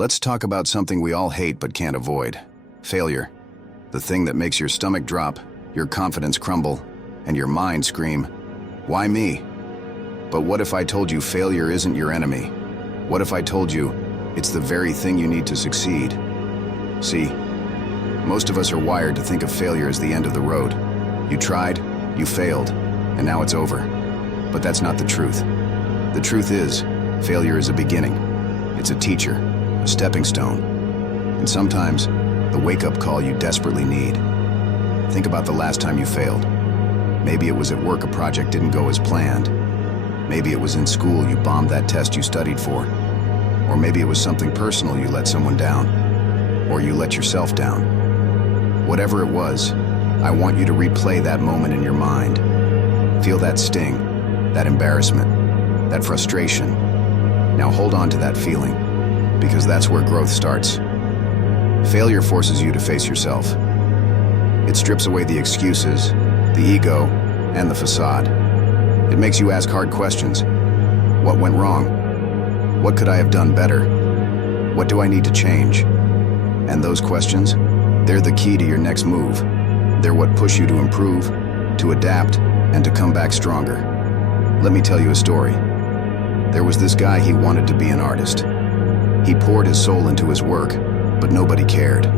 Let's talk about something we all hate but can't avoid. Failure. The thing that makes your stomach drop, your confidence crumble, and your mind scream, "Why me?" But what if I told you failure isn't your enemy? What if I told you it's the very thing you need to succeed? See, most of us are wired to think of failure as the end of the road. You tried, you failed, and now it's over. But that's not the truth. The truth is, failure is a beginning. It's a teacher, a stepping stone, and sometimes the wake-up call you desperately need. Think about the last time you failed. Maybe it was at work a project didn't go as planned. Maybe it was in school you bombed that test you studied for. Or maybe it was something personal you let someone down. Or you let yourself down. Whatever it was, I want you to replay that moment in your mind. Feel that sting, that embarrassment, that frustration. Now hold on to that feeling, because that's where growth starts. Failure forces you to face yourself. It strips away the excuses, the ego, and the facade. It makes you ask hard questions. What went wrong? What could I have done better? What do I need to change? And those questions, they're the key to your next move. They're what push you to improve, to adapt, and to come back stronger. Let me tell you a story. There was this guy, he wanted to be an artist. He poured his soul into his work, but nobody cared.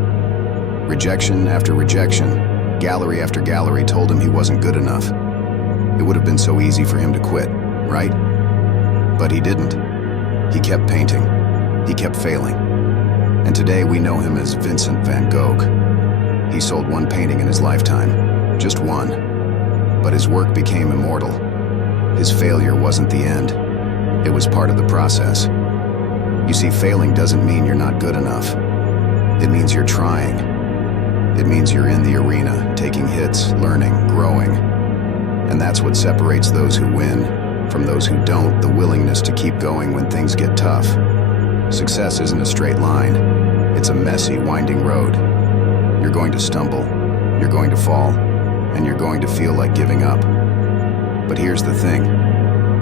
Rejection after rejection, gallery after gallery told him he wasn't good enough. It would have been so easy for him to quit, right? But he didn't. He kept painting. He kept failing. And today we know him as Vincent van Gogh. He sold one painting in his lifetime, just one. But his work became immortal. His failure wasn't the end. It was part of the process. You see, failing doesn't mean you're not good enough. It means you're trying. It means you're in the arena, taking hits, learning, growing. And that's what separates those who win from those who don't, the willingness to keep going when things get tough. Success isn't a straight line. It's a messy, winding road. You're going to stumble, you're going to fall, and you're going to feel like giving up. But here's the thing.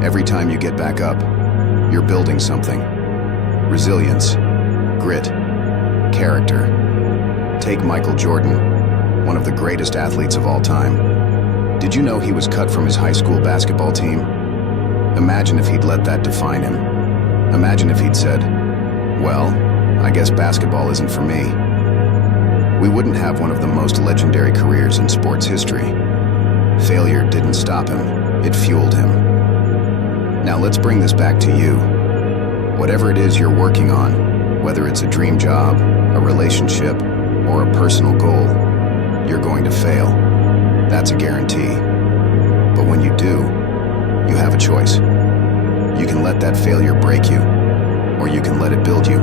Every time you get back up, you're building something. Resilience, grit, character. Take Michael Jordan, one of the greatest athletes of all time. Did you know he was cut from his high school basketball team? Imagine if he'd let that define him. Imagine if he'd said, "Well, I guess basketball isn't for me." We wouldn't have one of the most legendary careers in sports history. Failure didn't stop him, it fueled him. Now let's bring this back to you. Whatever it is you're working on, whether it's a dream job, a relationship, or a personal goal, you're going to fail. That's a guarantee. But when you do, you have a choice. You can let that failure break you, or you can let it build you.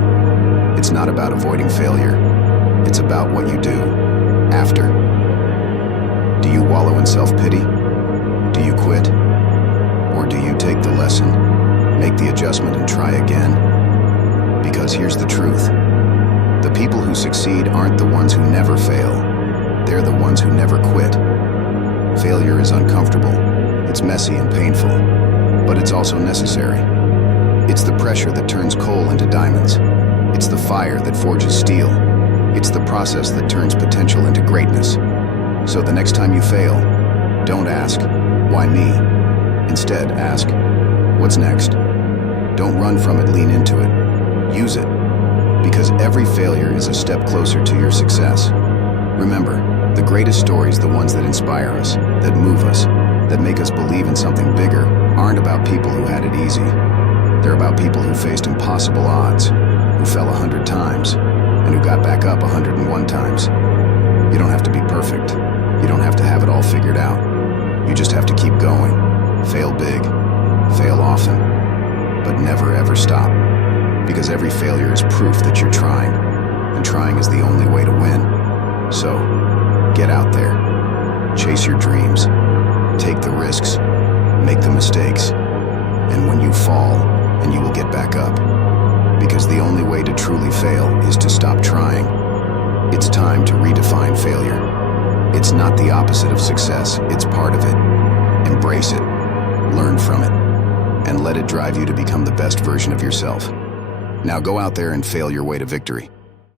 It's not about avoiding failure. It's about what you do after. Do you wallow in self-pity? Do you quit? Or do you take the lesson, make the adjustment, and try again? Because here's the truth. The people who succeed aren't the ones who never fail. They're the ones who never quit. Failure is uncomfortable. It's messy and painful, but it's also necessary. It's the pressure that turns coal into diamonds. It's the fire that forges steel. It's the process that turns potential into greatness. So the next time you fail, don't ask, "Why me?" Instead, ask, "What's next?" Don't run from it, lean into it. Use it. Because every failure is a step closer to your success. Remember, the greatest stories, the ones that inspire us, that move us, that make us believe in something bigger, aren't about people who had it easy. They're about people who faced impossible odds, who fell 100 times, and who got back up 101 times. You don't have to be perfect. You don't have to have it all figured out. You just have to keep going. Fail big, fail often, but never ever stop. Because every failure is proof that you're trying, and trying is the only way to win. So, get out there, chase your dreams, take the risks, make the mistakes, and when you fall, and you will get back up. Because the only way to truly fail is to stop trying. It's time to redefine failure. It's not the opposite of success, it's part of it. Embrace it, learn from it, and let it drive you to become the best version of yourself. Now go out there and fail your way to victory.